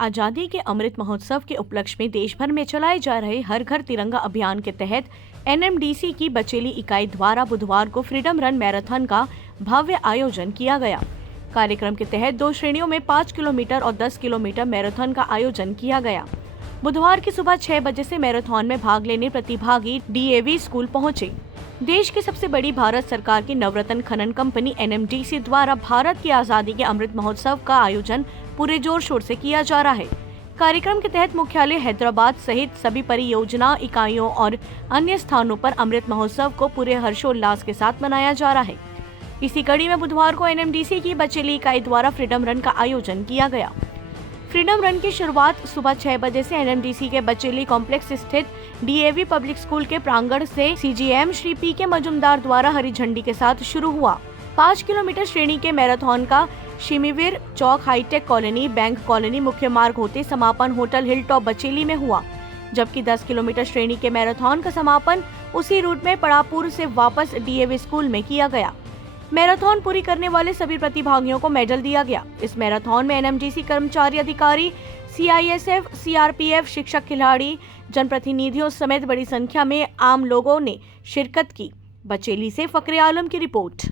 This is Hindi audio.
आजादी के अमृत महोत्सव के उपलक्ष्य में देश भर में चलाए जा रहे हर घर तिरंगा अभियान के तहत एनएमडीसी की बचेली इकाई द्वारा बुधवार को फ्रीडम रन मैराथन का भव्य आयोजन किया गया। कार्यक्रम के तहत 2 श्रेणियों में 5 किलोमीटर और 10 किलोमीटर मैराथन का आयोजन किया गया। बुधवार की सुबह 6 बजे से मैराथन में भाग लेने प्रतिभागी डीएवी स्कूल पहुंचे। देश की सबसे बड़ी भारत सरकार की नवरत्न खनन कंपनी एनएमडीसी द्वारा भारत की आजादी के अमृत महोत्सव का आयोजन पूरे जोर शोर से किया जा रहा है। कार्यक्रम के तहत मुख्यालय हैदराबाद सहित सभी परियोजना इकाइयों और अन्य स्थानों पर अमृत महोत्सव को पूरे हर्षोल्लास के साथ मनाया जा रहा है। इसी कड़ी में बुधवार को एनएमडीसी की बचेली इकाई द्वारा फ्रीडम रन का आयोजन किया गया। फ्रीडम रन की शुरुआत सुबह 6 बजे से एनएमडीसी के बचेली कॉम्प्लेक्स स्थित डीएवी पब्लिक स्कूल के प्रांगण से सीजीएम श्री पी.के. मजुमदार द्वारा हरी झंडी के साथ शुरू हुआ। 5 किलोमीटर श्रेणी के मैराथन का शिमिवीर चौक, हाईटेक कॉलोनी, बैंक कॉलोनी मुख्य मार्ग होते समापन होटल हिल टॉप बचेली में हुआ, जबकि 10 किलोमीटर श्रेणी के मैराथन का समापन उसी रूट में पड़ापुर से वापस डीएवी स्कूल में किया गया। मैराथन पूरी करने वाले सभी प्रतिभागियों को मेडल दिया गया। इस मैराथन में एनएमडीसी कर्मचारी, अधिकारी, सीआईएसएफ, सीआरपीएफ, शिक्षक, खिलाड़ी, जनप्रतिनिधियों समेत बड़ी संख्या में आम लोगों ने शिरकत की। बचेली से फकरे आलम की रिपोर्ट।